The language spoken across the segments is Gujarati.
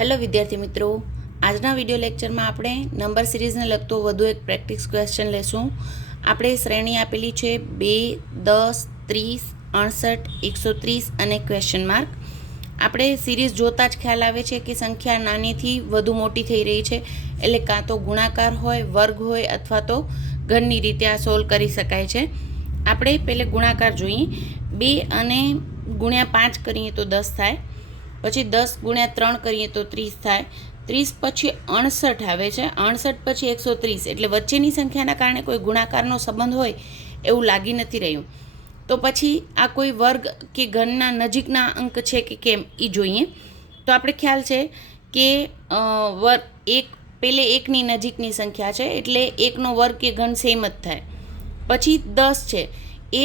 હેલો વિદ્યાર્થી મિત્રો, આજના વિડીયો લેક્ચરમાં આપણે નંબર સિરીઝને લગતો વધુ એક પ્રેક્ટિસ ક્વેશ્ચન લેશું. આપણે શ્રેણી આપેલી છે 2, 10, 30, 68, 130 અને ક્વેશ્ચન માર્ક. આપણે સિરીઝ જોતાં જ ખ્યાલ આવે છે કે સંખ્યા નાનીથી વધુ મોટી થઈ રહી છે, એટલે કાં તો ગુણાકાર હોય, વર્ગ હોય અથવા તો ઘનની રીતે આ સોલ્વ કરી શકાય છે. આપણે પહેલે ગુણાકાર જોઈએ. 2 અને ગુણ્યા 5 કરીએ તો 10 થાય. પછી 10 ગુણ્યા 3 કરીએ તો 30 થાય. 30 પછી 68 આવે છે. 68 પછી 130, એટલે વચ્ચેની સંખ્યાના કારણે કોઈ ગુણાકારનો સંબંધ હોય એવું લાગી નથી રહ્યું. તો પછી આ કોઈ વર્ગ કે ઘનના નજીકના અંક છે કે કેમ એ જોઈએ. તો આપણે ખ્યાલ છે કે પહેલે એકની નજીકની સંખ્યા છે, એટલે એકનો વર્ગ કે ઘન સેમ જ થાય. પછી 10 છે એ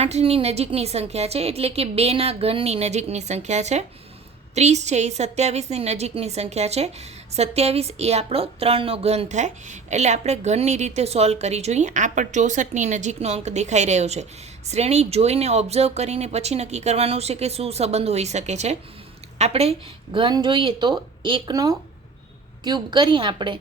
8ની નજીકની સંખ્યા છે, એટલે કે 2ના ઘનની નજીકની સંખ્યા છે. 30 છે એ 27ની નજીકની સંખ્યા છે. 27 એ આપણો 3નો ઘન થાય, એટલે આપણે ઘનની રીતે સોલ્વ કરી જોઈએ. આ પણ 64ની નજીકનો અંક દેખાઈ રહ્યો છે. શ્રેણી જોઈને ઓબ્ઝર્વ કરીને પછી નક્કી કરવાનું છે કે શું સંબંધ હોઈ શકે છે. આપણે ઘન જોઈએ તો 1નો ક્યુબ કરીએ આપણે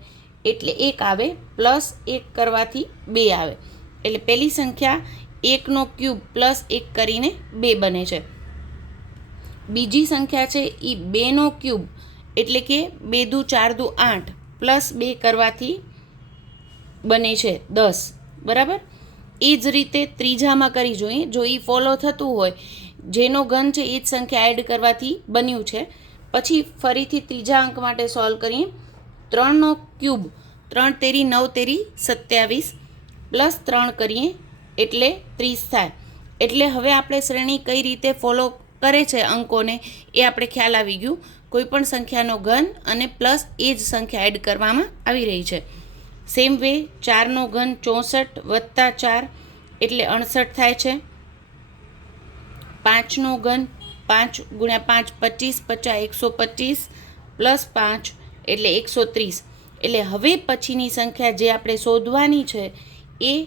એટલે 1 આવે, પ્લસ 1 કરવાથી 2 આવે, એટલે પહેલી સંખ્યા 1નો ક્યુબ પ્લસ 1 કરીને 2 બને છે. બીજી સંખ્યા છે એ 2નો ક્યુબ, એટલે કે 2 દુ 4 દુ 8 પ્લસ 2 કરવાથી બને છે 10, બરાબર. એ જ રીતે ત્રીજામાં કરી જોઈએ. જો એ ફોલો થતું હોય, જેનો ઘન છે એ જ સંખ્યા એડ કરવાથી બન્યું છે. પછી ફરીથી ત્રીજા અંક માટે સોલ્વ કરીએ. 3નો ક્યુબ, 3 તેરી 9 તેરી 27 પ્લસ 3 કરીએ એટલે 30 થાય. એટલે હવે આપણે શ્રેણી કઈ રીતે ફોલો કરે છે અંકોને એ આપણે ખ્યાલ આવી ગયું. કોઈ પણ સંખ્યાનો ઘન અને પ્લસ એ જ સંખ્યા એડ કરવામાં આવી રહી છે. સેમ વે 4નો ઘન 64 વત્તા 4 એટલે 68 થાય છે. 5નો ઘન 5 ગુણ્યા 5 25, 50 125 પ્લસ 5 એટલે 130. એટલે હવે પછીની સંખ્યા જે આપણે શોધવાની છે એ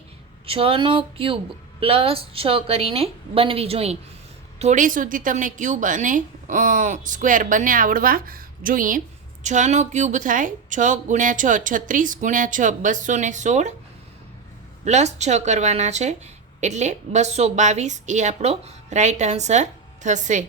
6નો ક્યુબ પ્લસ 6 કરીને બનવી જોઈએ. થોડી સુધી તમને ક્યુબ અને સ્ક્વેર બંને આવડવા જોઈએ. 6નો ક્યુબ થાય 6 ગુણ્યા 6 36 ગુણ્યા 6 216 પ્લસ 6 કરવાના છે, એટલે 222 એ આપણો રાઈટ આન્સર થશે.